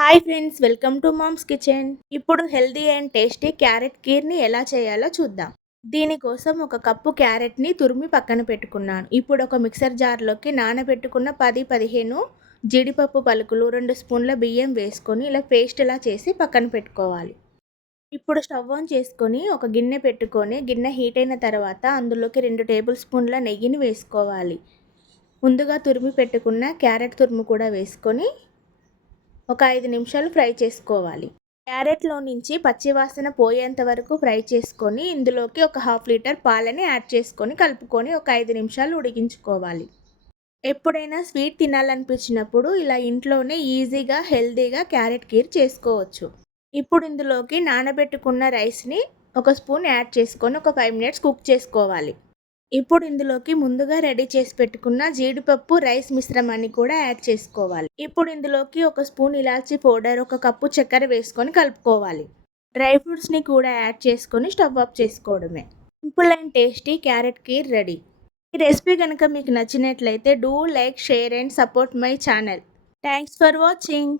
Hi friends, welcome to mom's kitchen. ఇప్పుడు healthy and tasty carrot కీర్ని ఎలా చేయాలో చూద్దాం. దీనికోసం ఒక కప్పు క్యారెట్ని తురిమి పక్కన పెట్టుకున్నాను. ఇప్పుడు ఒక మిక్సర్ జార్లోకి నానబెట్టుకున్న 10-15 జీడిపప్పు పలుకులు, 2 స్పూన్ల బియ్యం వేసుకొని ఇలా పేస్ట్లా చేసి పక్కన పెట్టుకోవాలి. ఇప్పుడు స్టవ్ ఆన్ చేసుకొని ఒక గిన్నె పెట్టుకొని గిన్నె హీట్ అయిన తర్వాత అందులోకి 2 టేబుల్ స్పూన్ల నెయ్యిని వేసుకోవాలి. ముందుగా తురిమి పెట్టుకున్న క్యారెట్ తురుము కూడా వేసుకొని ఒక 5 నిమిషాలు ఫ్రై చేసుకోవాలి. క్యారెట్లో నుంచి పచ్చివాసన పోయేంత వరకు ఫ్రై చేసుకొని ఇందులోకి ఒక 1/2 లీటర్ పాలని యాడ్ చేసుకొని కలుపుకొని ఒక 5 నిమిషాలు ఉడికించుకోవాలి. ఎప్పుడైనా స్వీట్ తినాలనిపించినప్పుడు ఇలా ఇంట్లోనే ఈజీగా హెల్దీగా క్యారెట్ కీర్ చేసుకోవచ్చు. ఇప్పుడు ఇందులోకి నానబెట్టుకున్న రైస్ని ఒక స్పూన్ యాడ్ చేసుకొని ఒక 5 మినిట్స్ కుక్ చేసుకోవాలి. ఇప్పుడు ఇందులోకి ముందుగా రెడీ చేసి పెట్టుకున్న జీడిపప్పు రైస్ మిశ్రమాన్ని కూడా యాడ్ చేసుకోవాలి. ఇప్పుడు ఇందులోకి ఒక స్పూన్ ఇలాచీ పౌడర్, ఒక కప్పు చక్కెర వేసుకొని కలుపుకోవాలి. డ్రై ఫ్రూట్స్ని కూడా యాడ్ చేసుకొని స్టవ్ ఆఫ్ చేసుకోవడమే. Simple and tasty carrot kheer ready. ఈ రెసిపీ కనుక మీకు నచ్చినట్లయితే do like, share and support my channel. Thanks for watching.